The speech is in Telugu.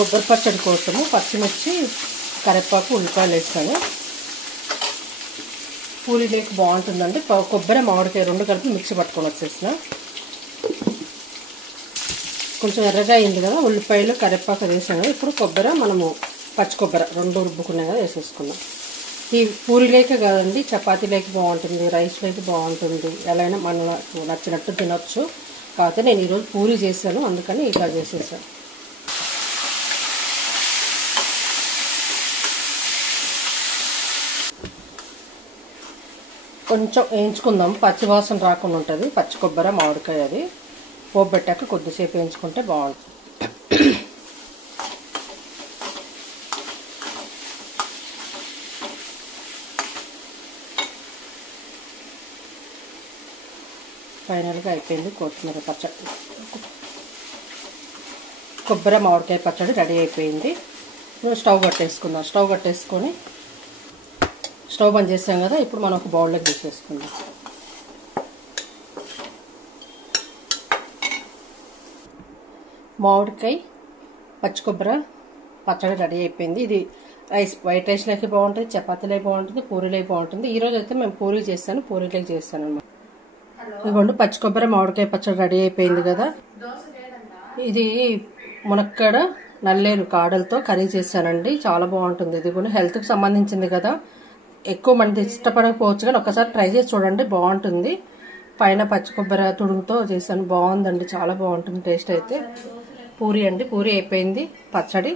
కొబ్బరి పచ్చడి కోసము పచ్చిమిర్చి, కరివేపాకు, ఉల్లిపాయలు వేస్తాను. పూరీలోకి బాగుంటుందండి. కొబ్బరి, మామిడికాయ రెండు కలిపి మిక్సీ పట్టుకొని వచ్చేసిన. కొంచెం ఎర్రగా అయింది కదా, ఉల్లిపాయలు, కరివేపాకు వేసాను. ఇప్పుడు కొబ్బరి, మనము పచ్చి కొబ్బరి రెండు రుబ్బుకున్నాం కదా వేసేసుకున్నాం. ఈ పూరీలోకి కాదండి, చపాతీలోకి బాగుంటుంది, రైస్లోకి బాగుంటుంది, ఎలా అయినా మనకు నచ్చినట్టు తినొచ్చు. కాకపోతే నేను ఈరోజు పూరీ చేశాను, అందుకని ఇలా చేసేసాను. కొంచెం వేయించుకుందాం, పచ్చివాసన రాకుండా ఉంటుంది. పచ్చి కొబ్బరి, మామిడికాయ అది పోపు పెట్టాక కొద్దిసేపు వేయించుకుంటే బాగుంటుంది. ఫైనల్గా అయిపోయింది కొత్తిమీర పచ్చడి. కొబ్బరి, మామిడికాయ పచ్చడి రెడీ అయిపోయింది. ఇప్పుడు స్టవ్ కట్టేసుకుందాం. స్టవ్ కట్టేసుకొని స్టవ్ బంద్ చేసాం కదా, ఇప్పుడు మనం ఒక బౌల్లోకి తీసేసుకుందాం. మామిడికాయ, పచ్చి కొబ్బరి పచ్చడి రెడీ అయిపోయింది. ఇది వైట్ రైస్లోకి బాగుంటుంది, చపాతీలోకి బాగుంటుంది, పూరీలోకి బాగుంటుంది. ఈరోజు అయితే మేము పూరీ చేస్తాను, పూరీలోకి చేస్తాను అన్నమాట. ఇదిగోండి పచ్చి కొబ్బరి, మామిడికాయ పచ్చడి రెడీ అయిపోయింది కదా. ఇది మునక్కాడ, నల్లేరు కాడలతో కర్రీ చేశానండి. చాలా బాగుంటుంది. ఇది కూడా హెల్త్కి సంబంధించింది కదా, ఎక్కువ మంది ఇష్టపడకపోవచ్చు, కానీ ఒకసారి ట్రై చేసి చూడండి, బాగుంటుంది. పైన పచ్చి కొబ్బరి తుడుముతో చేశాను, బాగుందండి, చాలా బాగుంటుంది టేస్ట్ అయితే. పూరీ అండి, పూరీ అయిపోయింది, పచ్చడి